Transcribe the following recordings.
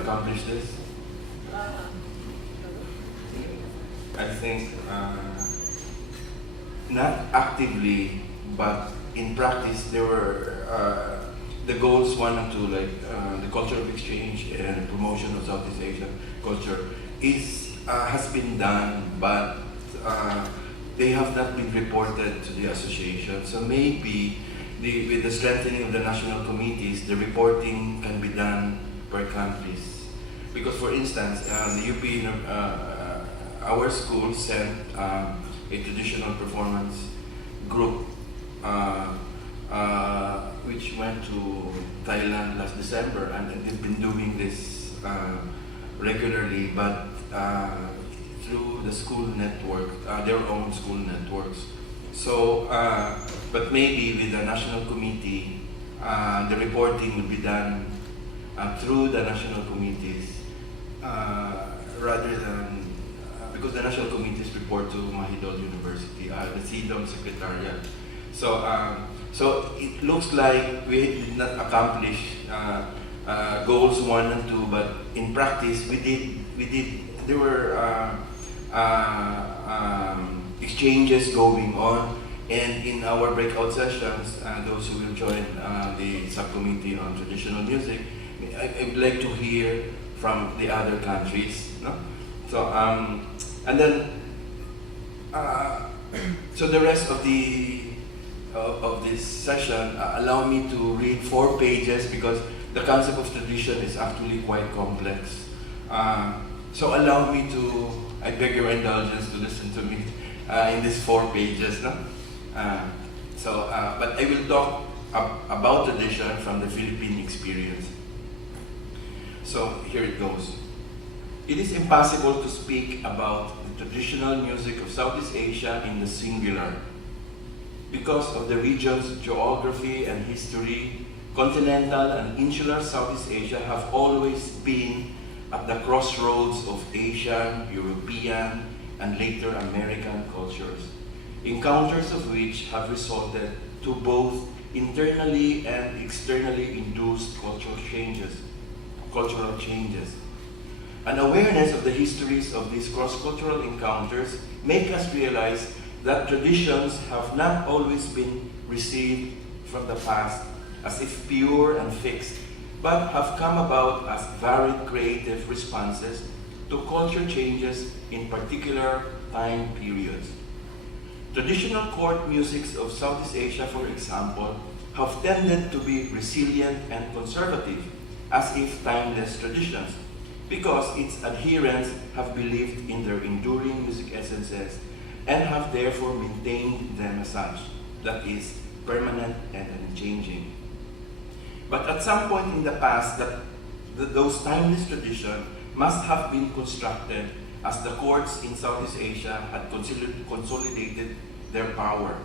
accomplish this? I think not actively, but in practice, there were the goals 1 and 2, like the culture of exchange and promotion of Southeast Asian culture, has been done, but they have not been reported to the association. So maybe with the strengthening of the national committees, the reporting can be done per countries. Because, for instance, the UP, our school sent a traditional performance group which went to Thailand last December, and they've been doing this regularly, but through the school network, their own school networks. So, but maybe with the national committee, the reporting would be done through the national committees rather than because the national committees report to Mahidol University, the SEADOM Secretariat. So, so it looks like we did not accomplish goals 1 and 2, but in practice we did. There were exchanges going on, and in our breakout sessions, those who will join the subcommittee on traditional music, I would like to hear from the other countries. No? So, and then, so the rest of this session, allow me to read 4 pages because the concept of tradition is actually quite complex. So allow me to, I beg your indulgence to listen to me in these 4 pages. No? But I will talk about tradition from the Philippine experience. So here it goes. It is impossible to speak about the traditional music of Southeast Asia in the singular. Because of the region's geography and history, continental and insular Southeast Asia have always been at the crossroads of Asian, European, and later American cultures, encounters of which have resulted to both internally and externally induced cultural changes. An awareness of the histories of these cross-cultural encounters make us realize that traditions have not always been received from the past as if pure and fixed, but have come about as varied creative responses to culture changes in particular time periods. Traditional court musics of Southeast Asia, for example, have tended to be resilient and conservative, as if timeless traditions, because its adherents have believed in their enduring music essences and have therefore maintained them as such, that is, permanent and unchanging. But at some point in the past, those timeless traditions must have been constructed as the courts in Southeast Asia had consolidated their power.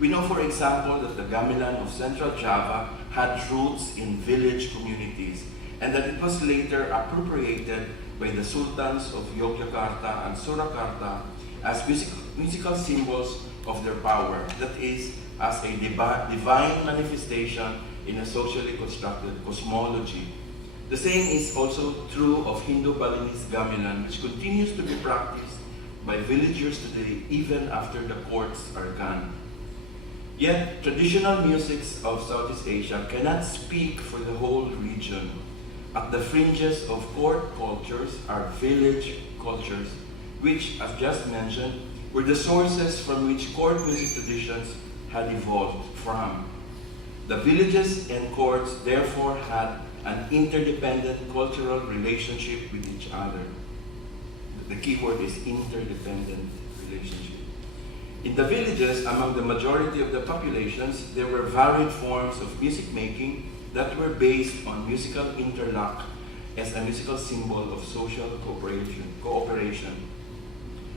We know, for example, that the gamelan of Central Java had roots in village communities, and that it was later appropriated by the sultans of Yogyakarta and Surakarta as musical symbols of their power, that is, as a divine manifestation in a socially constructed cosmology. The same is also true of Hindu-Balinese gamelan, which continues to be practiced by villagers today even after the courts are gone. Yet, traditional musics of Southeast Asia cannot speak for the whole region. At the fringes of court cultures are village cultures, which, as just mentioned, were the sources from which court music traditions had evolved from. The villages and courts therefore had an interdependent cultural relationship with each other. The key word is interdependent relationship. In the villages, among the majority of the populations, there were varied forms of music making that were based on musical interlock as a musical symbol of social cooperation.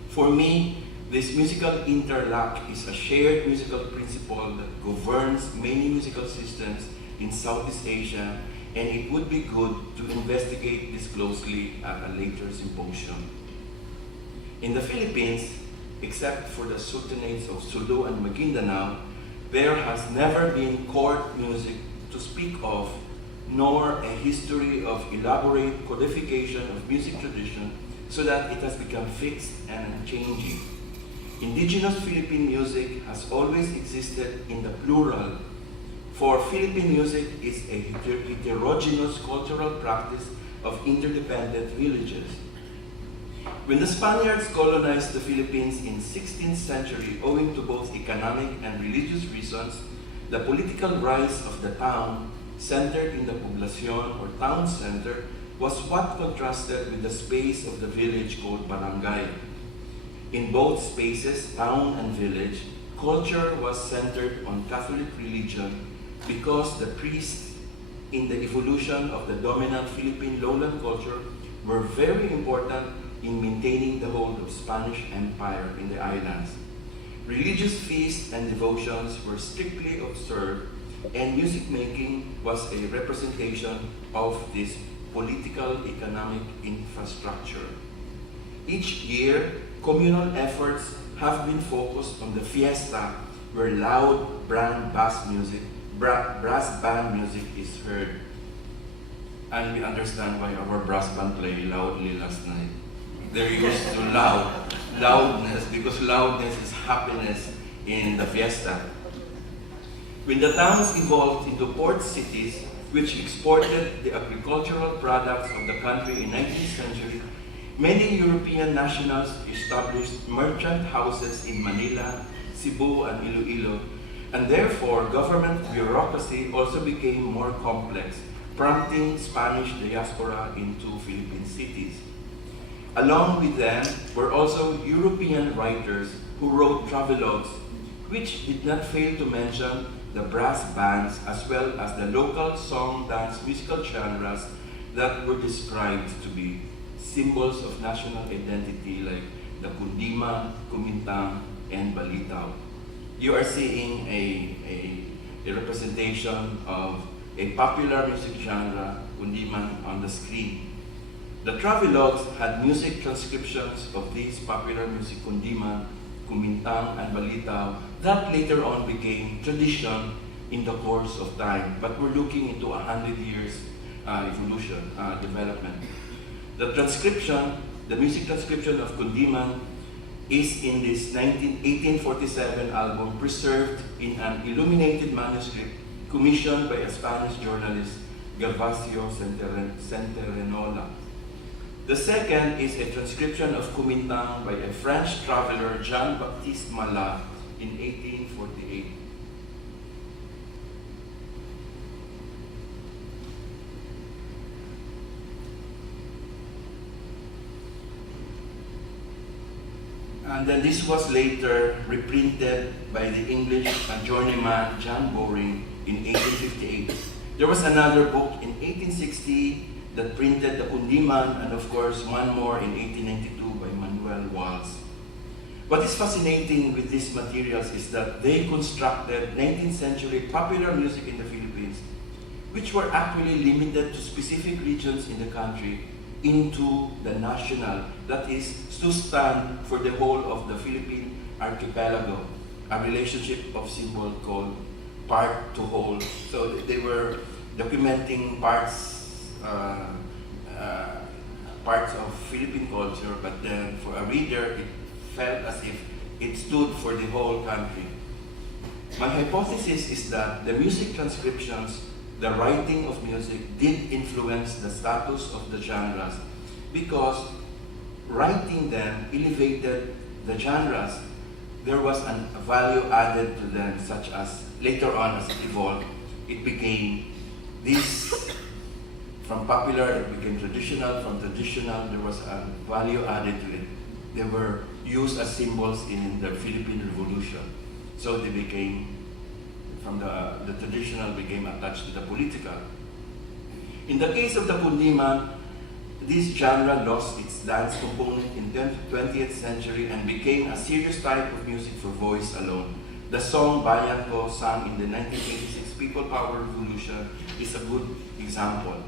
For me, this musical interlock is a shared musical principle that governs many musical systems in Southeast Asia, and it would be good to investigate this closely at a later symposium. In the Philippines, except for the sultanates of Sulu and Maguindanao, there has never been court music to speak of, nor a history of elaborate codification of music tradition so that it has become fixed and unchanging. Indigenous Philippine music has always existed in the plural, for Philippine music is a heterogeneous cultural practice of interdependent villages. When the Spaniards colonized the Philippines in 16th century, owing to both economic and religious reasons, the political rise of the town, centered in the poblacion or town center, was what contrasted with the space of the village called barangay. In both spaces, town and village, culture was centered on Catholic religion because the priests in the evolution of the dominant Philippine lowland culture were very important in maintaining the hold of Spanish Empire in the islands. Religious feasts and devotions were strictly observed, and music making was a representation of this political economic infrastructure. Each year, communal efforts have been focused on the fiesta, where loud brass band music is heard. And we understand why our brass band played loudly last night. They're used to loudness, because loudness is happiness in the fiesta. When the towns evolved into port cities, which exported the agricultural products of the country in 19th century, many European nationals established merchant houses in Manila, Cebu, and Iloilo, and therefore government bureaucracy also became more complex, prompting Spanish diaspora into Philippine cities. Along with them were also European writers who wrote travelogues, which did not fail to mention the brass bands as well as the local song dance musical genres that were described to be symbols of national identity, like the Kundiman, Kumintang, and Balitaw. You are seeing a representation of a popular music genre, Kundiman, on the screen. The travelogues had music transcriptions of these popular music Kundiman, Kumintang, and Balitaw that later on became tradition in the course of time. But we're looking into 100 years evolution, development. The music transcription of Kundiman is in this 1847 album, preserved in an illuminated manuscript commissioned by a Spanish journalist, Gervasio Centerenola. The second is a transcription of Kumintang by a French traveler, Jean-Baptiste Malat, in 1848. And then this was later reprinted by the English journeyman John Boring in 1858. There was another book in 1860 that printed the Kundiman, and of course one more in 1892 by Manuel Walls. What is fascinating with these materials is that they constructed 19th century popular music in the Philippines, which were actually limited to specific regions in the country, into the national, that is, to stand for the whole of the Philippine archipelago, a relationship of symbol called part to whole. So they were documenting parts of Philippine culture, but then for a reader, it felt as if it stood for the whole country. My hypothesis is that the music transcriptions, the writing of music, did influence the status of the genres, because writing them elevated the genres. There was a value added to them, such as later on as it evolved, it became this. From popular, it became traditional. From traditional, there was a value added to it. They were used as symbols in the Philippine Revolution. So they became, from the traditional became attached to the political. In the case of the Kundiman, this genre lost its dance component in the 20th century and became a serious type of music for voice alone. The song Bayan Ko, sung in the 1986 People Power Revolution, is a good example.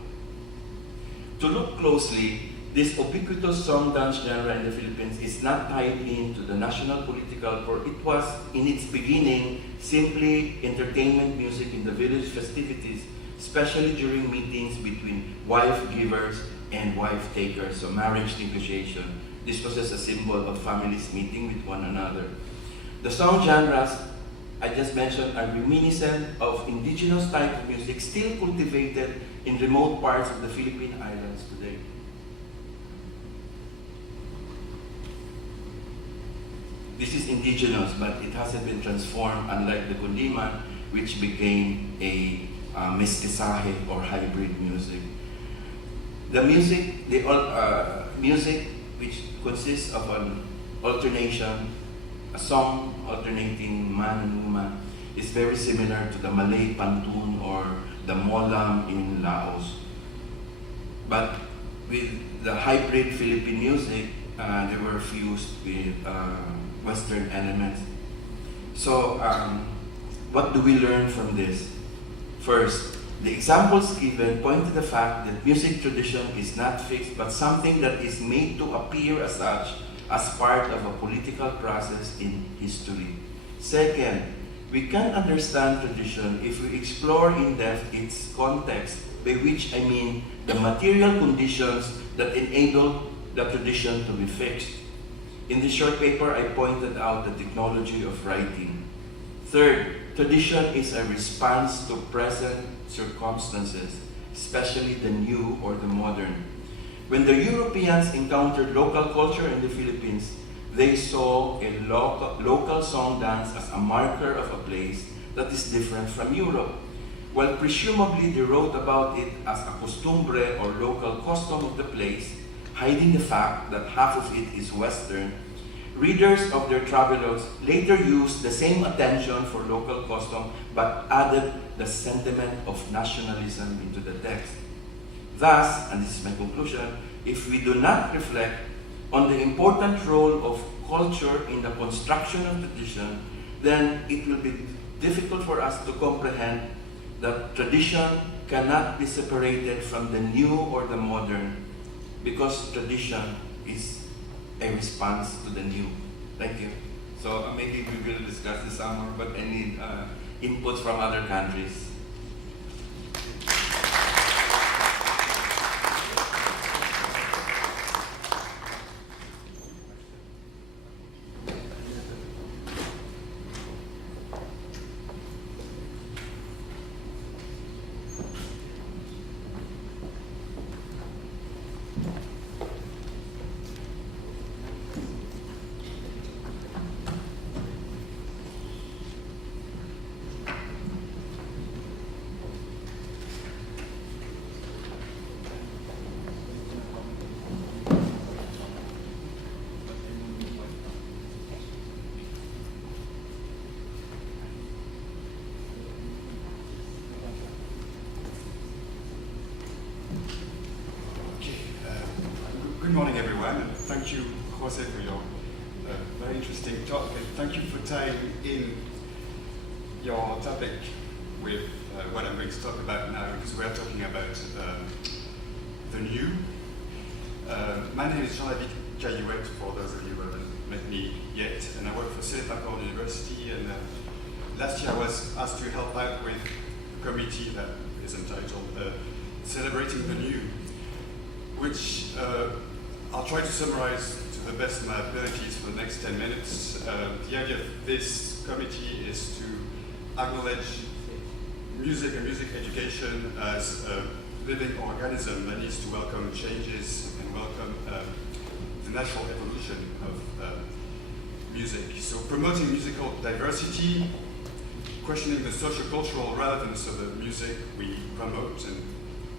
To look closely, this ubiquitous song dance genre in the Philippines is not tied into the national political, for it was, in its beginning, simply entertainment music in the village festivities, especially during meetings between wife givers and wife takers, so marriage negotiation. This was just a symbol of families meeting with one another. The song genres I just mentioned are reminiscent of indigenous type of music still cultivated in remote parts of the Philippine Islands today. This is indigenous, but it hasn't been transformed, unlike the Diliman, which became a mestizaje or hybrid music. The music, music which consists of an alternation, a song alternating man and woman, is very similar to the Malay pantun or the molam in Laos. But with the hybrid Philippine music, they were fused with Western elements. So, what do we learn from this? First, the examples given point to the fact that music tradition is not fixed, but something that is made to appear as such as part of a political process in history. Second, we can understand tradition if we explore in depth its context, by which I mean the material conditions that enable the tradition to be fixed. In this short paper, I pointed out the technology of writing. Third, tradition is a response to present circumstances, especially the new or the modern. When the Europeans encountered local culture in the Philippines, they saw a local song dance as a marker of a place that is different from Europe. While presumably they wrote about it as a costumbre or local custom of the place, hiding the fact that half of it is Western, readers of their travelogues later used the same attention for local custom but added the sentiment of nationalism into the text. Thus, and this is my conclusion, if we do not reflect on the important role of culture in the construction of tradition, then it will be difficult for us to comprehend that tradition cannot be separated from the new or the modern, because tradition is a response to the new. Thank you. So maybe we will discuss this some more, but I need inputs from other countries. Good morning, everyone, and thank you, Jose, for your very interesting talk, and thank you for tying in your topic with what I'm going to talk about now, because we are talking about the new. My name is Jean-David Caillouët, for those of you who haven't met me yet, and I work for SEADOM University, and last year I was asked to help out with a committee that is entitled Celebrating the New, which I'll try to summarize to the best of my abilities for the next 10 minutes. The idea of this committee is to acknowledge music and music education as a living organism that needs to welcome changes and welcome the natural evolution of music. So promoting musical diversity, questioning the socio-cultural relevance of the music we promote and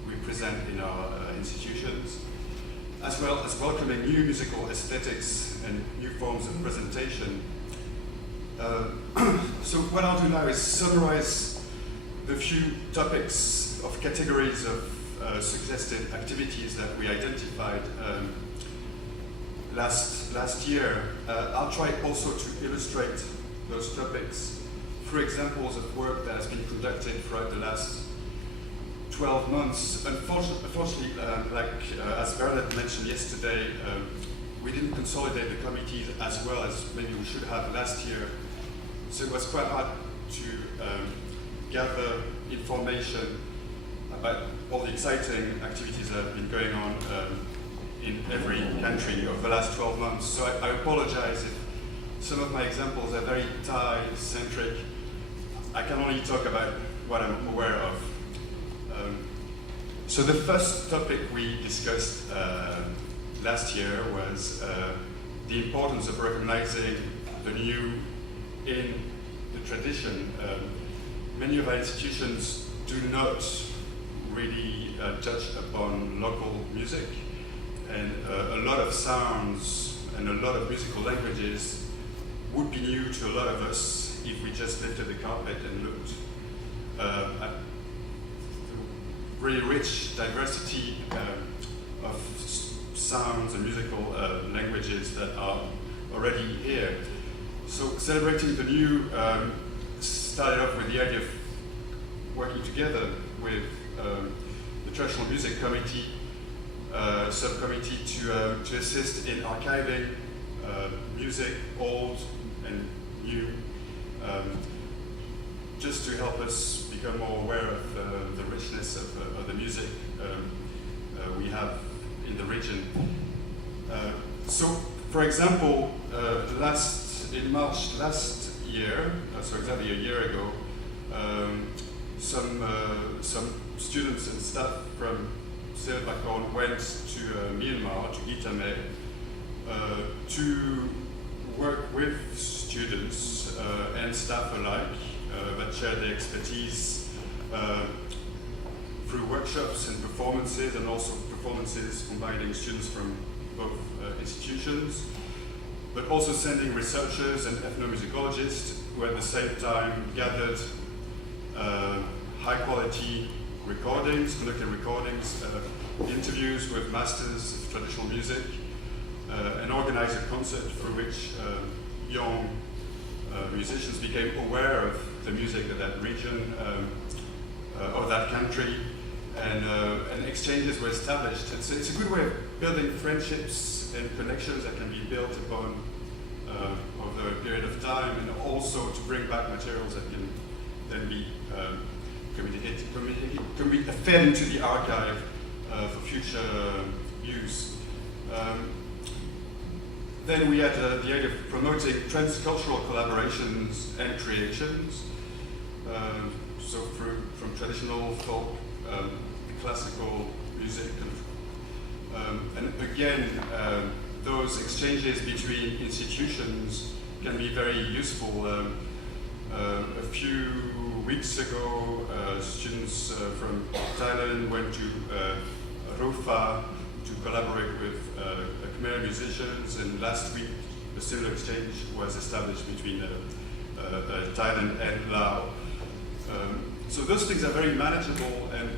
we present in our institutions, as well as welcoming new musical aesthetics and new forms of presentation. So what I'll do now is summarize the few topics of categories of suggested activities that we identified last year. I'll try also to illustrate those topics through examples of work that has been conducted throughout the last 12 months. Unfortunately, as Bernard mentioned yesterday, we didn't consolidate the committees as well as maybe we should have last year. So it was quite hard to gather information about all the exciting activities that have been going on in every country over the last 12 months. So I apologize if some of my examples are very Thai-centric. I can only talk about what I'm aware of. So the first topic we discussed last year was the importance of recognizing the new in the tradition. Many of our institutions do not really touch upon local music, and a lot of sounds and a lot of musical languages would be new to a lot of us if we just lifted the carpet and looked at the really rich diversity of sounds and musical languages that are already here. So celebrating the new started off with the idea of working together with the Traditional Music Committee subcommittee to assist in archiving music, old and new, just to help us become more aware of the richness of the music we have in the region. So, for example, in March last year, so exactly a year ago, some students and staff from SEADOM went to Myanmar, to Itame, to work with students and staff alike that share their expertise through workshops and performances, and also performances combining students from both institutions, but also sending researchers and ethnomusicologists who at the same time gathered high quality recordings, conducted recordings, interviews with masters of traditional music, and organized a concert through which young musicians became aware of the music of that region, of that country, and exchanges were established. It's a good way of building friendships and connections that can be built upon over a period of time, and also to bring back materials that can then be fed into the archive for future use. Then we had the idea of promoting transcultural collaborations and creations. So from traditional folk, classical music, and again, those exchanges between institutions can be very useful. A few weeks ago, students from Thailand went to Rufa to collaborate with Khmer musicians, and last week a similar exchange was established between Thailand and Laos. So those things are very manageable and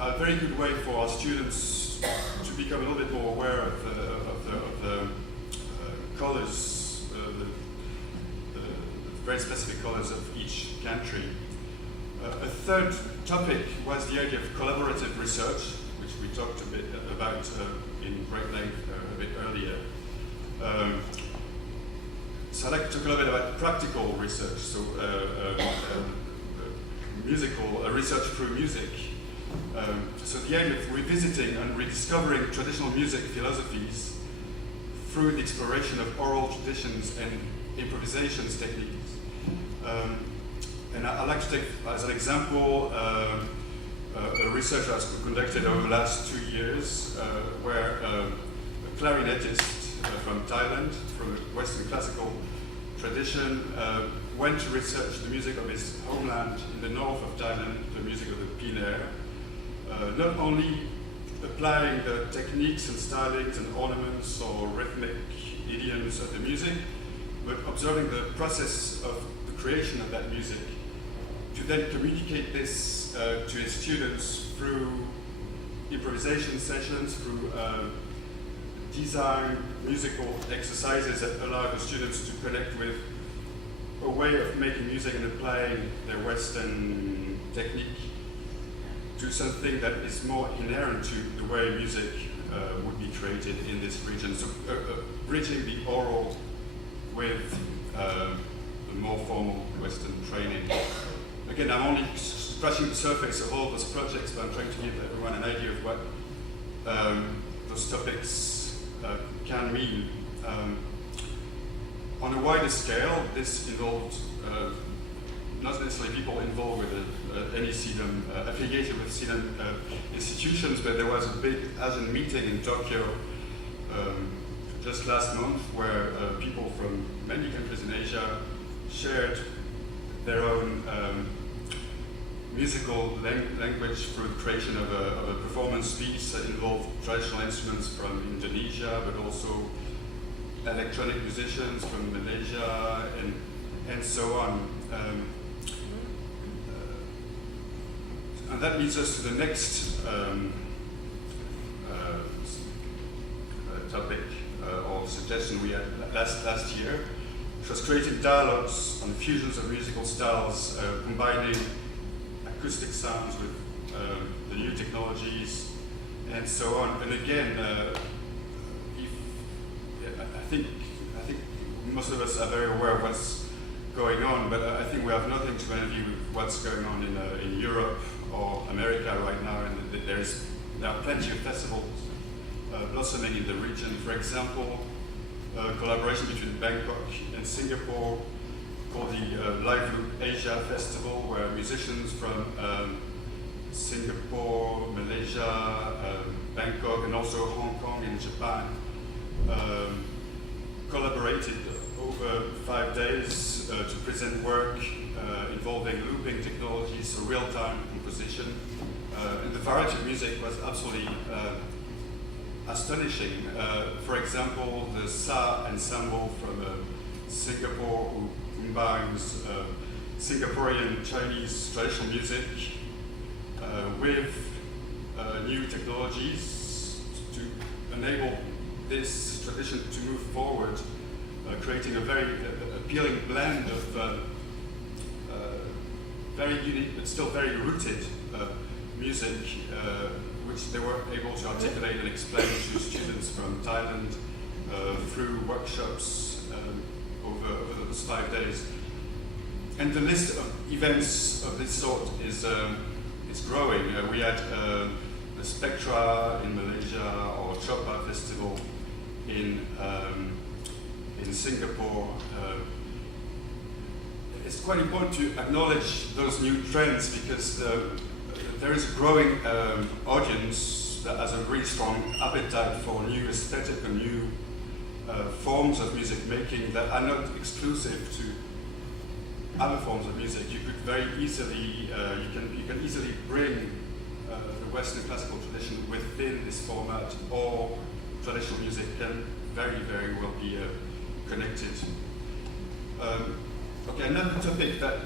are a very good way for our students to become a little bit more aware of the colors, the very specific colors of each country. A third topic was the idea of collaborative research, which we talked a bit about in great length a bit earlier. So I'd like to talk a little bit about practical research, so research through music. So the idea of revisiting and rediscovering traditional music philosophies through the exploration of oral traditions and improvisations techniques. And I'd like to take as an example a research that's been conducted over the last 2 years, where a clarinetist from Thailand, from a Western classical tradition, went to research the music of his homeland in the north of Thailand, the music of the Piner, not only applying the techniques and stylings and ornaments or rhythmic idioms of the music, but observing the process of the creation of that music, to then communicate this to his students through improvisation sessions, through design musical exercises that allow the students to connect with a way of making music and applying their Western technique to something that is more inherent to the way music would be created in this region. So bridging the oral with the more formal Western training. Again, I'm only scratching the surface of all those projects, but I'm trying to give everyone an idea of what those topics can mean. On a wider scale, this involved not necessarily people involved with any SEADOM, affiliated with SEADOM institutions, but there was a big ASEAN meeting in Tokyo just last month where people from many countries in Asia shared their own musical language through the creation of a performance piece that involved traditional instruments from Indonesia, but also electronic musicians from Malaysia and so on. And that leads us to the next topic or suggestion we had last year, which was creating dialogues on fusions of musical styles, combining acoustic sounds with the new technologies and so on. And again, I think most of us are very aware of what's going on, but I think we have nothing to envy with what's going on in Europe or America right now, and there are plenty of festivals blossoming in the region. For example, collaboration between Bangkok and Singapore called the Live Loop Asia Festival, where musicians from Singapore, Malaysia, Bangkok, and also Hong Kong and Japan collaborated over 5 days to present work involving looping technologies, so real-time composition. And the variety of music was absolutely astonishing. For example, the Sa ensemble from Singapore, who combines Singaporean Chinese traditional music with new technologies to enable this tradition to move forward, creating a very appealing blend of very unique but still very rooted music, which they were able to articulate and explain to students from Thailand through workshops over those 5 days. And the list of events of this sort is growing. We had the Spectra in Malaysia, or Chopa Festival in Singapore. It's quite important to acknowledge those new trends because there is a growing audience that has a really strong appetite for new aesthetic and new forms of music making that are not exclusive to other forms of music. You could very easily, you can easily bring the Western classical tradition within this format, or traditional music can very, very well be connected. Okay, another topic that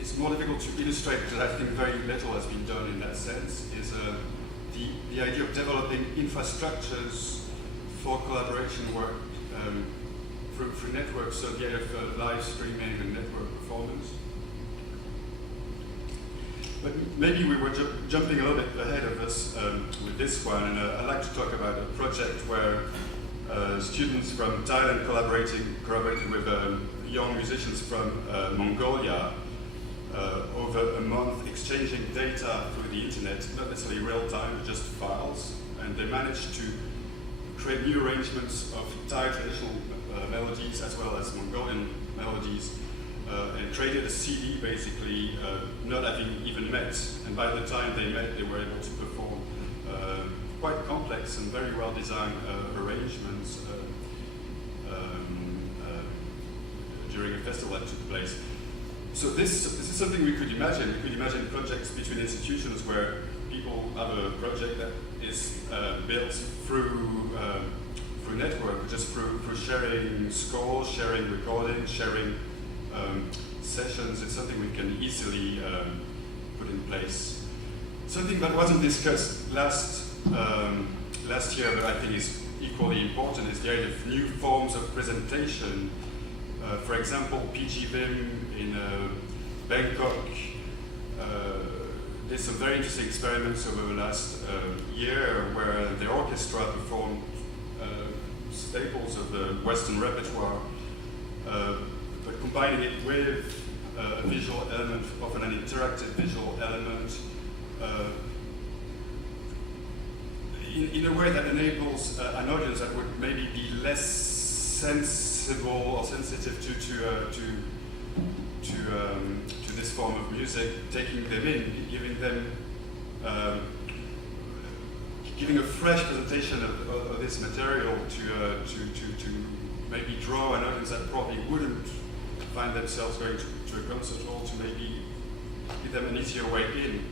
is more difficult to illustrate because I think very little has been done in that sense is the idea of developing infrastructures for collaboration work through networks, so the idea of live streaming and network performance. But maybe we were jumping a little bit ahead of us with this one, and I'd like to talk about a project where students from Thailand collaborated with young musicians from Mongolia over a month, exchanging data through the internet, not necessarily real time, but just files, and they managed to create new arrangements of Thai traditional melodies as well as Mongolian melodies, and created a CD basically, not having even met. And by the time they met, they were able to perform quite complex and very well designed arrangements during a festival that took place. So this is something we could imagine. We could imagine projects between institutions where people have a project that is built through network, just through sharing scores, sharing recordings, sharing sessions. It's something we can easily put in place. Something that wasn't discussed last year, but I think is equally important, is the idea of new forms of presentation. For example, PG Vim in Bangkok did some very interesting experiments over the last year where the orchestra performed staples of the Western repertoire, but combining it with a visual element, often an interactive visual element, in a way that enables an audience that would maybe be less sensible or sensitive to this form of music, taking them in, giving them, giving a fresh presentation of this material to maybe draw an audience that probably wouldn't find themselves going to a concert hall, to maybe give them an easier way in.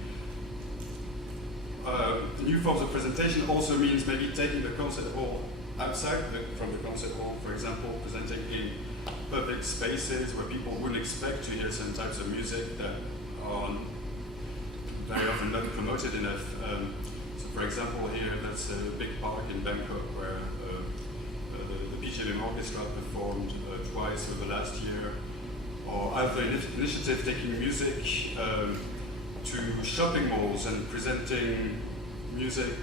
New forms of presentation also means maybe taking the concert hall outside from the concert hall, for example, presenting in public spaces where people wouldn't expect to hear some types of music that are very often not promoted enough. So for example, here, that's a big park in Bangkok where the Diliman orchestra performed twice over the last year, or other initiatives taking music to shopping malls and presenting music,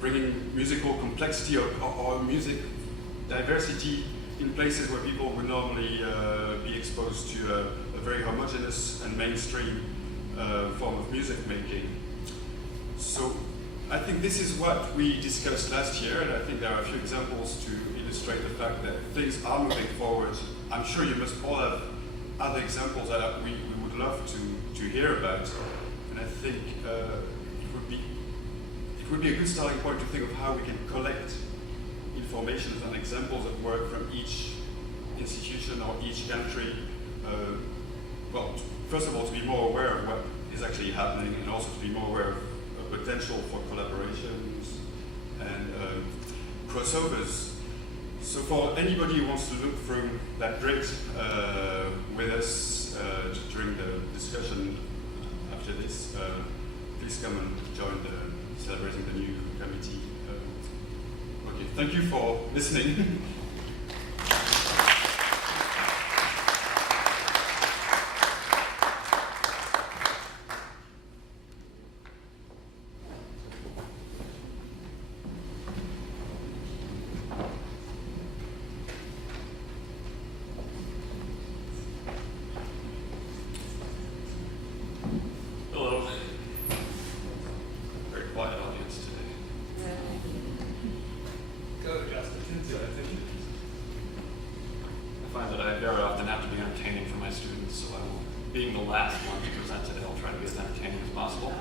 bringing musical complexity or music diversity in places where people would normally be exposed to a very homogeneous and mainstream form of music making. So I think this is what we discussed last year, and I think there are a few examples to illustrate the fact that things are moving forward. I'm sure you must all have other examples that we would love to hear about, and I think it would be a good starting point to think of how we can collect information and examples of work from each institution or each country. Well, first of all, to be more aware of what is actually happening, and also to be more aware of potential for collaborations and crossovers. So for anybody who wants to look through that grid with us during the discussion after this, please come and join the Celebrating the New committee. Okay, thank you for listening. Being the last one to present today, I'll try to be as entertaining as possible.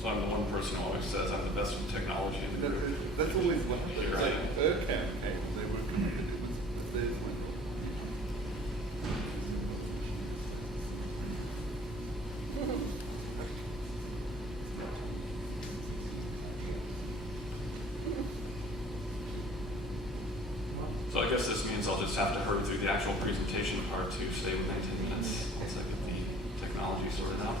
So I'm the one person who always says I'm the best with technology in the group. That's always one of Here the I am. campaign. They were committed with the So I guess this means I'll just have to hurry through the actual presentation part to stay within 10 minutes once I get the technology sorted out.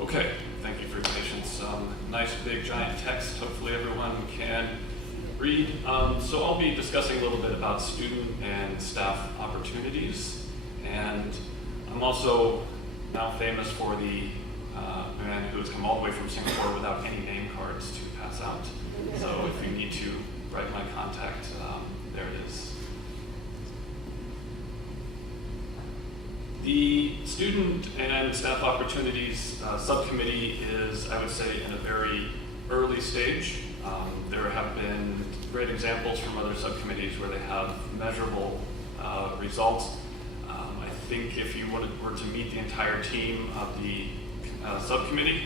Okay, thank you for your patience. Nice big giant text, hopefully everyone can read. So I'll be discussing a little bit about student and staff opportunities, and I'm also now famous for the man who has come all the way from Singapore without any name cards to pass out. So if you need to write my contact, there it is. The Student and Staff Opportunities Subcommittee is, I would say, in a very early stage. There have been great examples from other subcommittees where they have measurable results. I think if you were to meet the entire team of the subcommittee,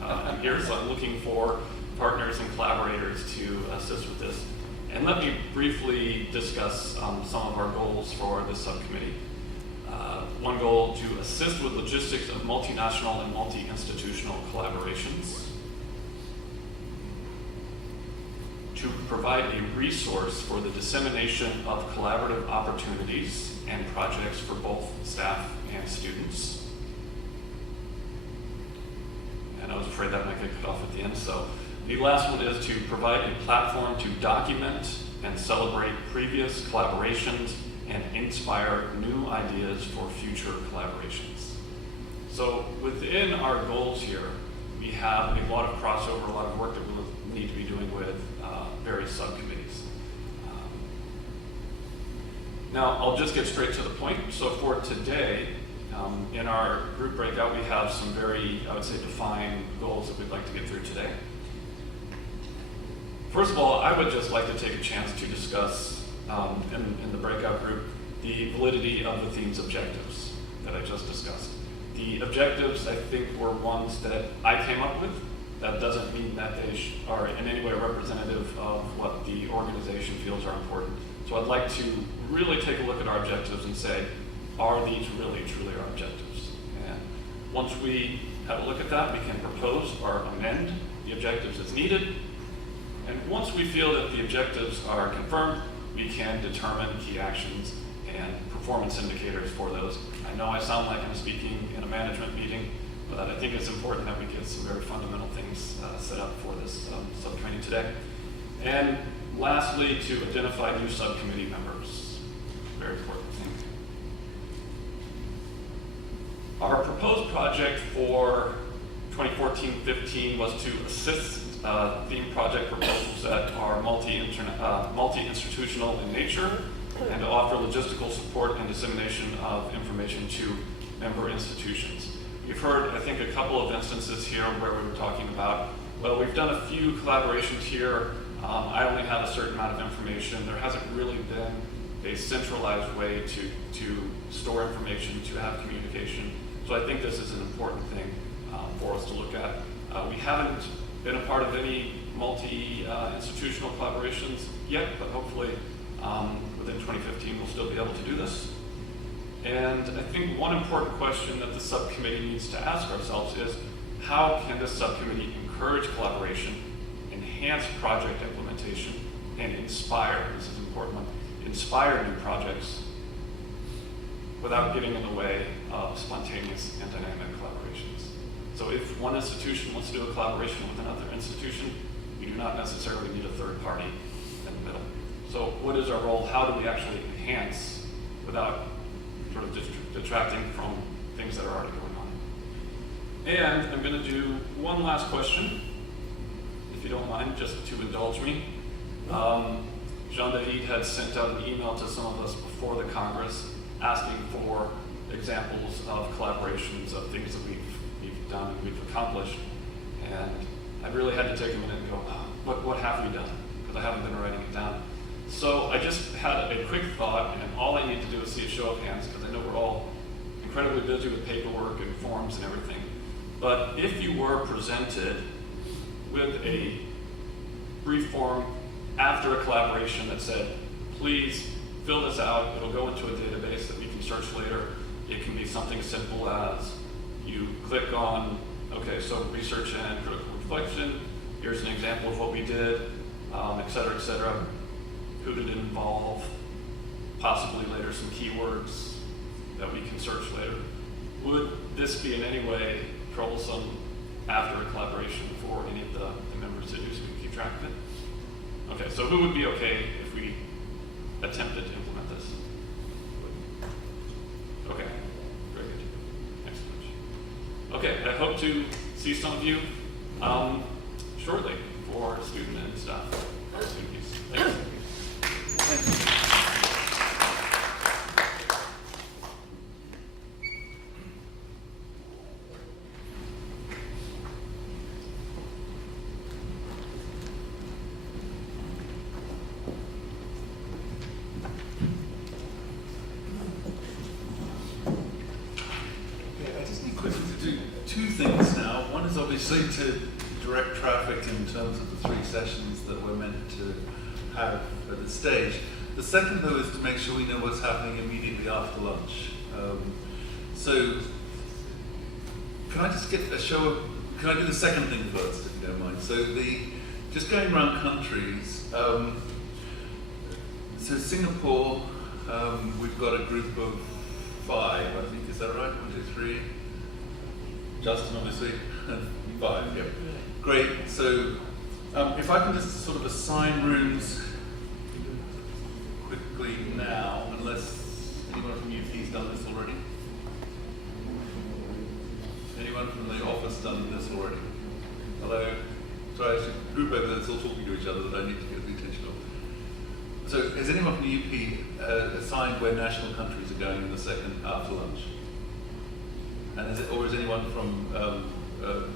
I'm here, so I'm looking for partners and collaborators to assist with this. And let me briefly discuss some of our goals for this subcommittee. One goal, to assist with logistics of multinational and multi-institutional collaborations. To provide a resource for the dissemination of collaborative opportunities and projects for both staff and students. And I was afraid that might get cut off at the end, so the last one is to provide a platform to document and celebrate previous collaborations and inspire new ideas for future collaborations. So within our goals here, we have a lot of crossover, a lot of work that we'll need to be doing with various subcommittees. Now, I'll just get straight to the point. So for today, in our group breakout, we have some very, I would say, defined goals that we'd like to get through today. First of all, I would just like to take a chance to discuss in the breakout group the validity of the theme's objectives that I just discussed. The objectives, I think, were ones that I came up with. That doesn't mean that they are in any way representative of what the organization feels are important. So I'd like to really take a look at our objectives and say, are these really, truly our objectives? And once we have a look at that, we can propose or amend the objectives as needed. And once we feel that the objectives are confirmed, we can determine key actions and performance indicators for those. I know I sound like I'm speaking in a management meeting, but I think it's important that we get some very fundamental things set up for this subtraining today. And lastly, to identify new subcommittee members. Very important thing. Our proposed project for 2014-15 was to assist theme project proposals that are multi-institutional in nature and to offer logistical support and dissemination of information to member institutions. You've heard, I think, a couple of instances here where we were talking about, well, we've done a few collaborations here. I only have a certain amount of information. There hasn't really been a centralized way to store information, to have communication. So I think this is an important thing for us to look at. We haven't been a part of any multi-institutional collaborations yet, but hopefully within 2015 we'll still be able to do this. And I think one important question that the subcommittee needs to ask ourselves is, how can this subcommittee encourage collaboration, enhance project implementation, and inspire, this is an important one, inspire new projects without getting in the way of spontaneous and dynamic collaborations. So if one institution wants to do a collaboration with another institution, we do not necessarily need a third party in the middle. So what is our role? How do we actually enhance without sort of detracting from things that are already going on? And I'm going to do one last question, if you don't mind, just to indulge me. Jean-David had sent out an email to some of us before the Congress asking for examples of collaborations of things that we've done and we've accomplished. And I really had to take a minute and go, what have we done? Because I haven't been writing it down. So I just had a quick thought, and all I need to do is see a show of hands, because I know we're all incredibly busy with paperwork and forms and everything. But if you were presented with a brief form after a collaboration that said, please fill this out, it'll go into a database that we can search later. It can be something simple as you click on, okay, so research and critical reflection, here's an example of what we did, et cetera, et cetera. Who did it involve? Possibly later some keywords that we can search later. Would this be in any way troublesome after a collaboration for any of the members to do, so we can keep track of it? Okay, so who would be okay if we attempted to implement this? Okay, very good. Excellent. Okay, I hope to see some of you shortly for student and staff opportunities. Thanks. quickly to do two things now. One is obviously to direct traffic in terms of the 3 sessions that we're meant to have at this stage. The second, though, is to make sure we know what's happening immediately after lunch. So, can I just get a show of, can I do the second thing first, if you don't mind? So, just going around countries, so Singapore, we've got a group of 5, I think, is that right? 1, 2, 3. Justin, obviously, 5, yep. Great, so if I can just sort of assign rooms quickly now, unless anyone from UP's done this already? Anyone from the office done this already? Hello? Sorry, there's a group over there that's all talking to each other that I need to get the attention of. So, has anyone from the UP assigned where national countries are going in the second after lunch? And or has anyone from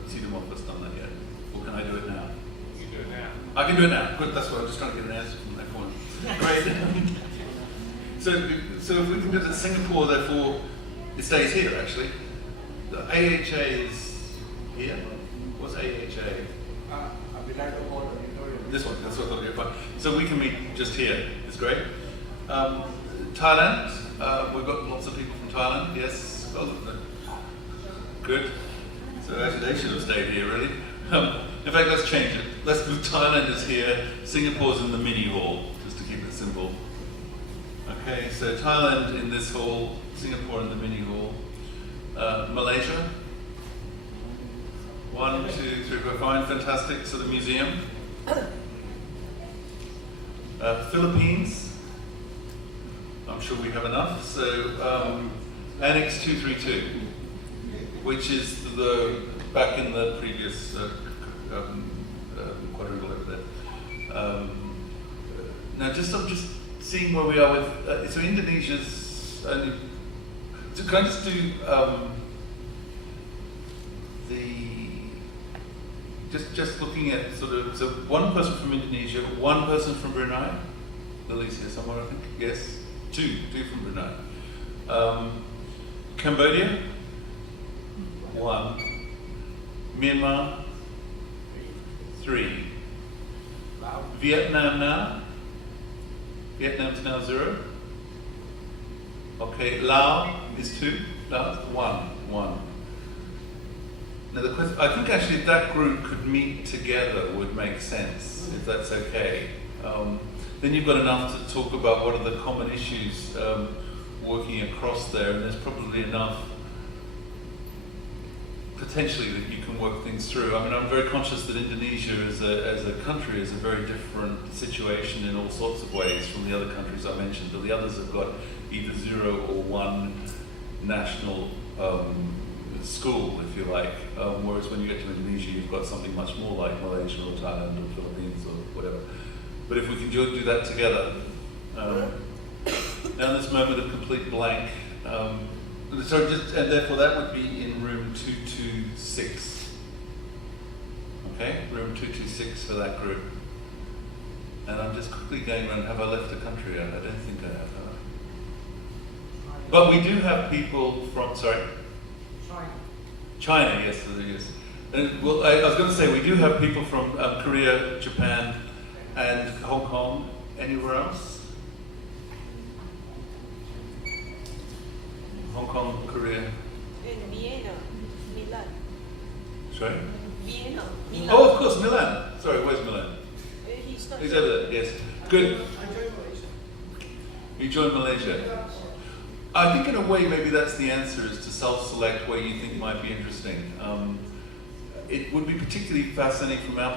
SEADOM office done that yet? Or can I do it now? You can do it now. I can do it now. Good, that's what I'm just trying to get an answer from that corner. Great. So if we can do that, Singapore, therefore, it stays here actually. The AHA is here. What's AHA? This one, that's what I thought. Okay, fine. So we can meet just here. It's great. Thailand, we've got lots of people from Thailand. Yes. Oh, good. So actually, they should have stayed here, really. In fact, let's change it. Let's move Thailand is here. Singapore's in the mini hall, just to keep it simple. Okay, so Thailand in this hall, Singapore in the mini hall. Malaysia. 1, 2, 3, 4, fine, fantastic. So the museum. Philippines. I'm sure we have enough. So Annex 232, which is the back in the previous quadrangle over there. Now, I'm just seeing where we are with. So Indonesia's only. So can I just do just looking at sort of, so one person from Indonesia, one person from Brunei. Lily's here somewhere, I think. Yes, two from Brunei. Cambodia, 1. Myanmar, 3. Vietnam now. Vietnam's now 0. Okay, Laos is 2. Laos 1. Now the question, I think actually that group could meet together would make sense, if that's okay. Then you've got enough to talk about what are the common issues working across there, and there's probably enough potentially that you can work things through. I mean, I'm very conscious that Indonesia as a country is a very different situation in all sorts of ways from the other countries I mentioned, but the others have got either 0 or 1 national school, if you like, whereas when you get to Indonesia, you've got something much more like Malaysia or Thailand or Philippines or whatever. But if we can do that together, now this moment of complete blank, and therefore that would be in room 226. Okay, room 226 for that group. And I'm just quickly going around, have I left the country out? I don't think I have. But we do have people from, sorry? China, yes, yes. And well, I was going to say, we do have people from Korea, Japan, and Hong Kong. Anywhere else? Hong Kong, Korea. In Vienna, Milan. Sorry? Vienna, Milan. Oh, of course, Milan. Sorry, where's Milan? He's not He's over there, yes. Good. You joined Malaysia. I think in a way maybe that's the answer, is to self-select where you think might be interesting. It would be particularly fascinating from my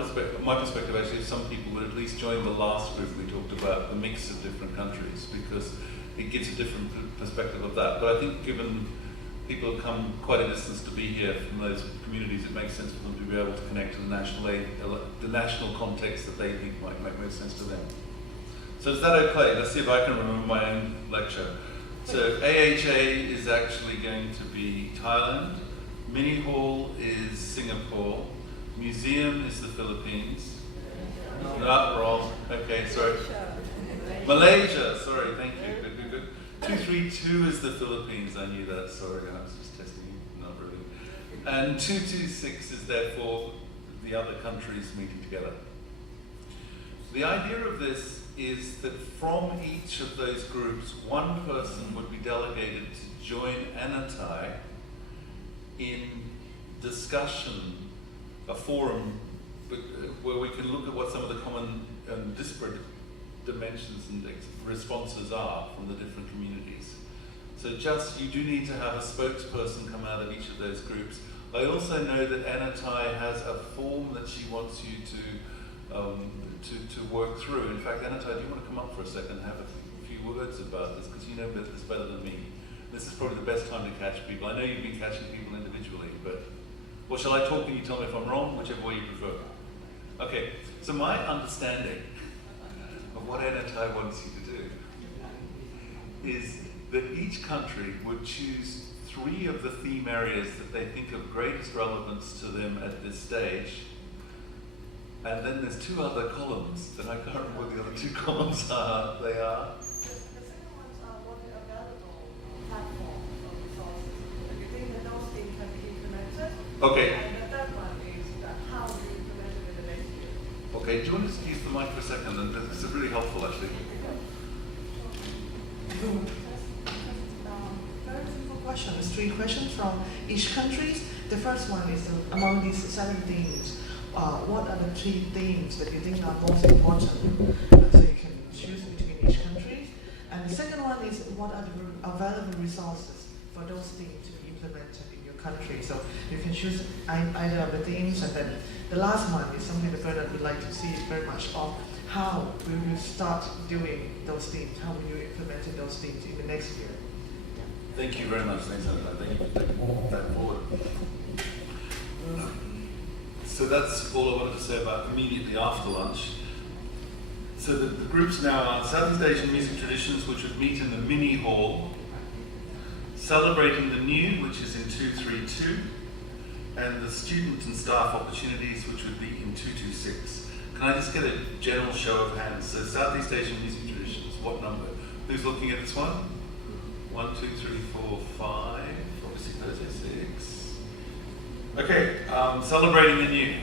perspective actually, if some people would at least join the last group we talked about, the mix of different countries, because it gives a different perspective of that. But I think given people have come quite a distance to be here from those communities, it makes sense for them to be able to connect to the national context that they think might make most sense to them. So is that okay? Let's see if I can remember my own lecture. So AHA is actually going to be Thailand, Mini Hall is Singapore, Museum is the Philippines. No, wrong. Okay, sorry. Malaysia, sorry, thank you. Good. 232 is the Philippines, I knew that, sorry, I was just testing you, not really. And 226 is therefore the other countries meeting together. The idea of this is that from each of those groups, one person would be delegated to join ANATAI in discussion, a forum where we can look at what some of the common and disparate dimensions and responses are from the different communities. So you do need to have a spokesperson come out of each of those groups. I also know that ANATAI has a form that she wants you to work through. In fact, ANATAI, do you want to come up for a second and have a few words about this, because you know this better than me. This is probably the best time to catch people. I know you've been catching people individually, but, or shall I talk and you tell me if I'm wrong, whichever way you prefer. Okay, so my understanding of what ANATAI wants you to do is that each country would choose 3 of the theme areas that they think of greatest relevance to them at this stage. And then there's 2 other columns that I can't remember what the other 2 columns are. They are. The second ones are what the available platforms of resources. Do you think that those things can be implemented? Okay. And the third one is that how do you implement it in the next year? Okay, do you want to just use the mic for a second? And this is really helpful, actually. Very simple question. It's 3 questions from each country. The first one is among these 7 themes, what are the 3 themes that you think are most important? So you can choose between each country. And the second one is what are the available resources for those themes to be implemented in your country? So you can choose either of the themes, and then the last one is something that Bernard would like to see very much of. How will you start doing those themes? How will you implement those themes in the next year? Thank you very much. Thanks, Anna. Thank you for taking that forward. So that's all I wanted to say about immediately after lunch. So the groups now are Southeast Asian music traditions, which would meet in the mini hall, celebrating the new, which is in 232, and the student and staff opportunities, which would be in 226. Can I just get a general show of hands? So Southeast Asian music traditions, what number? Who's looking at this one? 1, 2, 3, 4, 5, obviously Thursday 6. Okay, celebrating the new.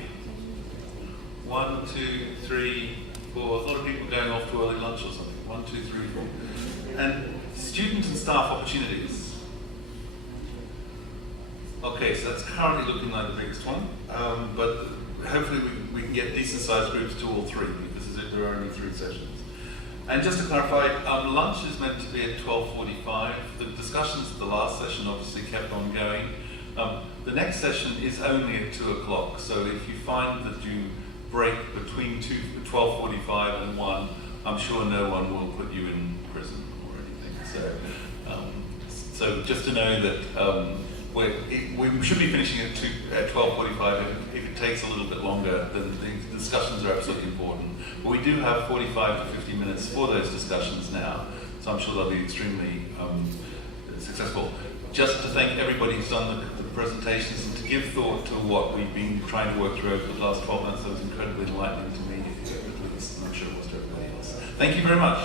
1, 2, 3, 4. A lot of people going off to early lunch or something. 1, 2, 3, 4. And student and staff opportunities. Okay, so that's currently looking like the biggest one, but hopefully we can get decent sized groups to all 3, because there are only 3 sessions. And just to clarify, lunch is meant to be at 12:45. The discussions at the last session obviously kept on going. The next session is only at 2 o'clock, so if you find that you break between 12:45 and 1, I'm sure no one will put you in prison or anything. So just to know that we should be finishing at 12:45. If it takes a little bit longer, then the discussions are absolutely important. But we do have 45 to 50 minutes for those discussions now, so I'm sure they'll be extremely successful. Just to thank everybody who's done the presentations and to give thought to what we've been trying to work through over the last 12 months. That was incredibly enlightening to me, at least, and I'm sure it was to everybody else. Thank you very much.